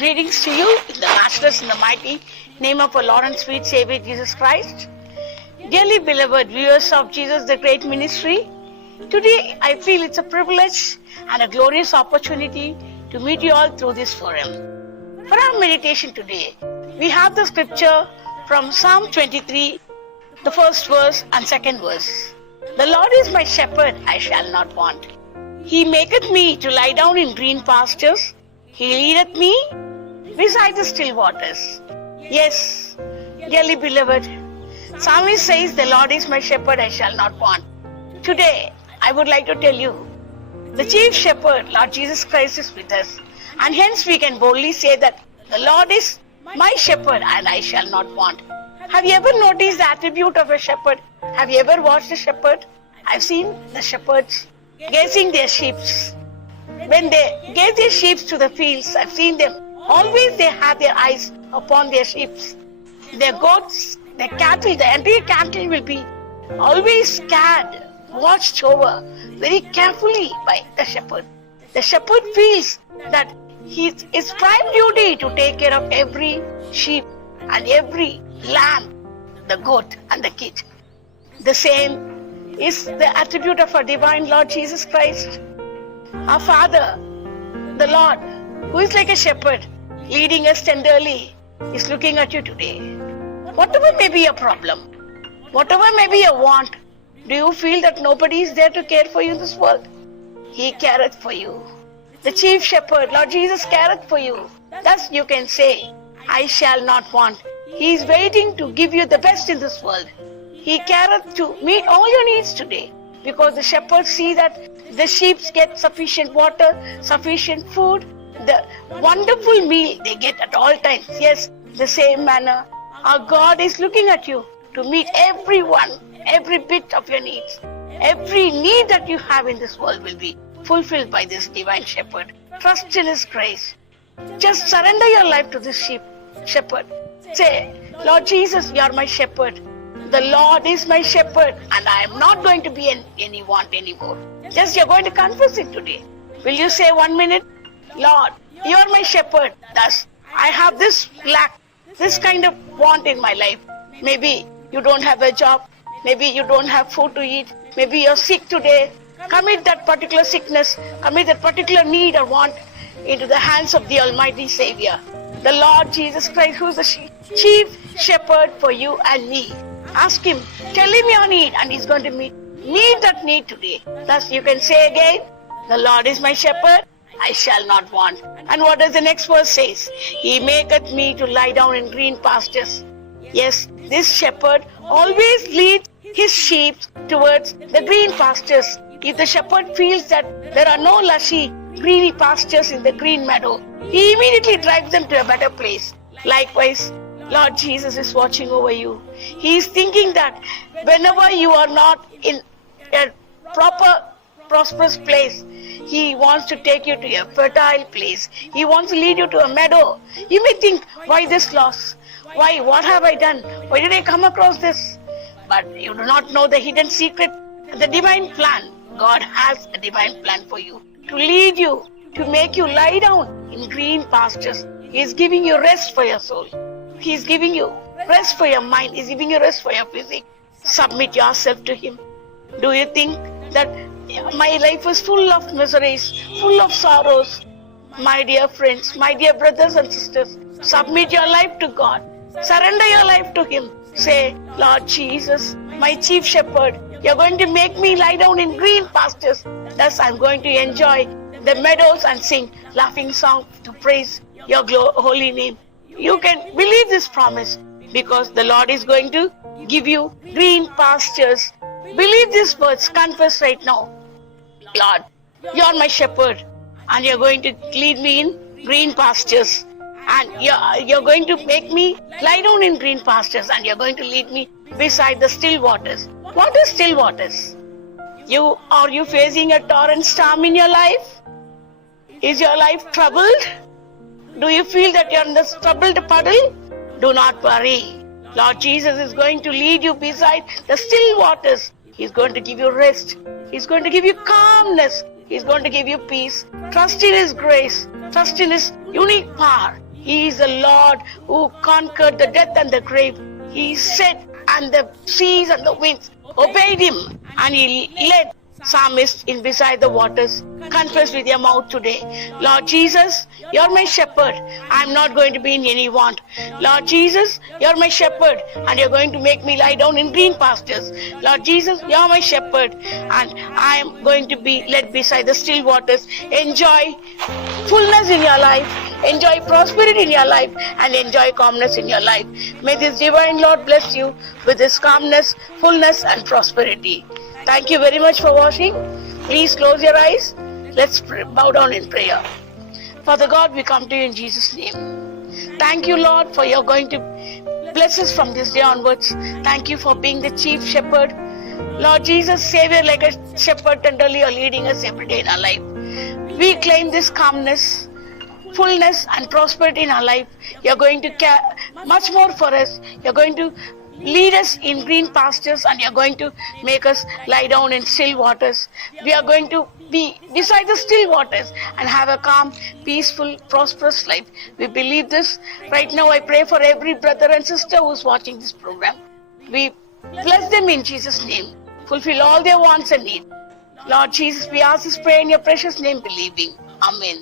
Greetings to you in the matchless and the mighty name of our Lord and sweet Savior Jesus Christ. Dearly beloved viewers of Jesus the Great Ministry, today I feel it's a privilege and a glorious opportunity to meet you all through this forum. For our meditation today, we have the scripture from Psalm 23, the first verse and second verse. The Lord is my shepherd, I shall not want. He maketh me to lie down in green pastures. He leadeth me beside the still waters. Yes, dearly beloved, Psalmist says, the Lord is my shepherd, I shall not want. Today, I would like to tell you, the chief shepherd, Lord Jesus Christ, is with us. And hence we can boldly say that the Lord is my shepherd and I shall not want. Have you ever noticed the attribute of a shepherd? Have you ever watched a shepherd? I've seen the shepherds gazing their sheep. When they gaze their sheep to the fields, I've seen them. Always they have their eyes upon their sheep. Their goats, their cattle, the entire cattle will be always scared, watched over very carefully by the shepherd. The shepherd feels that it's prime duty to take care of every sheep and every lamb, the goat and the kid. The same is the attribute of our divine Lord Jesus Christ. Our Father, the Lord, who is like a shepherd, leading us tenderly, is looking at you today. Whatever may be your problem, whatever may be your want, do you feel that nobody is there to care for you in this world? He careth for you. The chief shepherd, Lord Jesus, careth for you. Thus you can say, I shall not want. He is waiting to give you the best in this world. He careth to meet all your needs today, because the shepherds see that the sheep get sufficient water, sufficient food, the wonderful meal they get at all times. Yes, the same manner, our God is looking at you to meet everyone, every bit of your needs. Every need that you have in this world will be fulfilled by this divine shepherd. Trust in His grace. Just surrender your life to this shepherd. Say, Lord Jesus, you are my shepherd. The Lord is my shepherd and I am not going to be in any want anymore. Just you're going to confess it today. Will you say 1 minute? Lord, you are my shepherd. Thus, I have this lack, this kind of want in my life. Maybe you don't have a job. Maybe you don't have food to eat. Maybe you're sick today. Commit that particular sickness, commit that particular need or want into the hands of the Almighty Savior. The Lord Jesus Christ, who is the chief shepherd for you and me. Ask Him, tell Him your need, and He's going to meet that need today. Thus you can say again, the Lord is my shepherd, I shall not want. And what does the next verse says? He maketh me to lie down in green pastures. Yes, this shepherd always leads his sheep towards the green pastures. If the shepherd feels that there are no lushy, greeny pastures in the green meadow, he immediately drives them to a better place. Likewise, Lord Jesus is watching over you. He is thinking that whenever you are not in a proper, prosperous place, He wants to take you to a fertile place. He wants to lead you to a meadow. You may think, why this loss? Why? What have I done? Why did I come across this? But you do not know the hidden secret, the divine plan. God has a divine plan for you, to lead you, to make you lie down in green pastures. He is giving you rest for your soul. He is giving you rest for your mind. He is giving you rest for your physique. Submit yourself to Him. Do you think that my life is full of miseries, full of sorrows? My dear friends, my dear brothers and sisters, submit your life to God. Surrender your life to Him. Say, Lord Jesus, my chief shepherd, you're going to make me lie down in green pastures. Thus I'm going to enjoy the meadows and sing laughing songs to praise your holy name. You can believe this promise because the Lord is going to give you green pastures. Believe these words. Confess right now. Lord, you are my shepherd and you're going to lead me in green pastures. And you're going to make me lie down in green pastures and you're going to lead me beside the still waters. What is still waters? Are you facing a torrent storm in your life? Is your life troubled? Do you feel that you're in this troubled puddle? Do not worry. Lord Jesus is going to lead you beside the still waters. He's going to give you rest. He's going to give you calmness. He's going to give you peace. Trust in His grace. Trust in His unique power. He is the Lord who conquered the death and the grave. He said, and the seas and the winds obeyed him, and he led psalmist in beside the waters. Confess with your mouth today, Lord Jesus, you're my shepherd. I'm not going to be in any want. Lord Jesus, you're my shepherd, and you're going to make me lie down in green pastures. Lord Jesus, you're my shepherd, and I'm going to be led beside the still waters. Enjoy fullness in your life, enjoy prosperity in your life, and enjoy calmness in your life. May this divine Lord bless you with his calmness, fullness, and prosperity. Thank you very much for watching. Please close your eyes. Let's bow down in prayer. Father God, we come to you in Jesus' name. Thank you, Lord, for you're going to bless us from this day onwards. Thank you for being the chief shepherd. Lord Jesus, Savior, like a shepherd tenderly, are leading us every day in our life. We claim this calmness, fullness, and prosperity in our life. You're going to care much more for us. You're going to lead us in green pastures, and you're going to make us lie down in still waters. We are going to be beside the still waters and have a calm, peaceful, prosperous life. We believe this. Right now I pray for every brother and sister who's watching this program. We bless them in Jesus' name. Fulfill all their wants and needs. Lord Jesus, we ask this prayer in your precious name, believing. Amen.